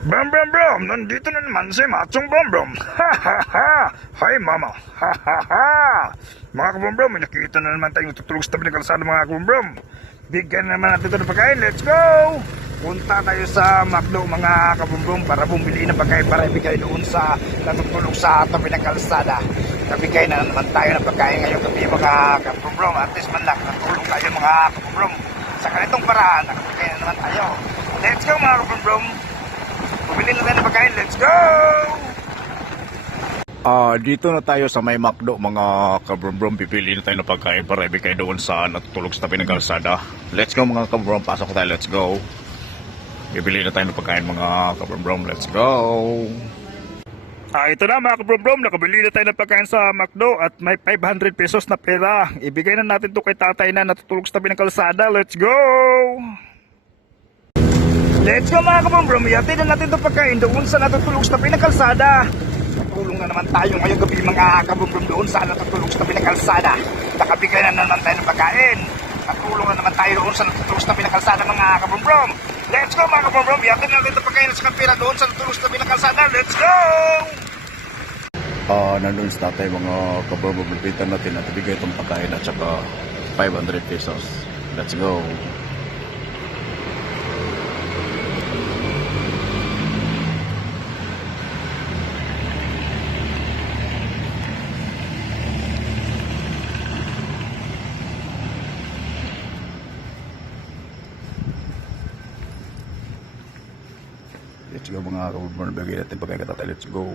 Brum brum brum, nandito na naman si Machong Brum Brum. Ha ha ha! Hi mama! Ha ha ha! Mga kabrum brum, may nakita na naman tayong tutulog sa tabi ng kalsada mga kabrum brum. Bigyan na naman natin ito ng pagkain, let's go! Punta tayo sa McDo mga kabrum brum para bumili ng pagkain para ibigay doon sa natutulog sa tabi ng kalsada. Nabigay na naman tayo ng pagkain ngayong gabi mga kabrum brum. At least man lang, natulog tayo mga kabrum brum. Sa ganitong paraan, nakabigay na naman tayo. Let's go mga kabrum brum! Bumili na tayo ng pagkain. Let's go! Ah, dito na tayo sa may McDo, mga kabrom-brom. Pipili na tayo ng pagkain para ibigay doon sa natutulog sa tabi ng kalsada. Let's go mga kabrom, pasok tayo, let's go. Bibili na tayo ng pagkain mga kabrom-brom, let's go. Ah, ito na mga kabrom-brom. Nakabili na tayo ng pagkain sa McDo at may 500 pesos na pera. Ibigay na natin to kay tatay na natutulog sa tabi ng kalsada. Let's go! Let's go mga kabrom-brom. Ihatid na natin itong pagkain doon sa natutulog sa tabi ng kalsada. Natulong na naman tayo ngayong gabi mga kabrom-brom doon sa natutulog sa tabi ng kalsada. Nakabigay na naman tayo ng pagkain. Natulong na naman tayo doon sa natutulog sa tabi ng kalsada mga kabrom-brom. Let's go mga kabrom-brom. Ihatid na natin itong pagkain sa kapira doon sa natutulog sa tabi ng kalsada. Let's go! Ah, nandun sa tatay mga. Bibitan natin at ibigay itong pagkain at saka 500 pesos. Let's go. Let's go mga kabrom-brom. Bigay natin tatay. Let's go.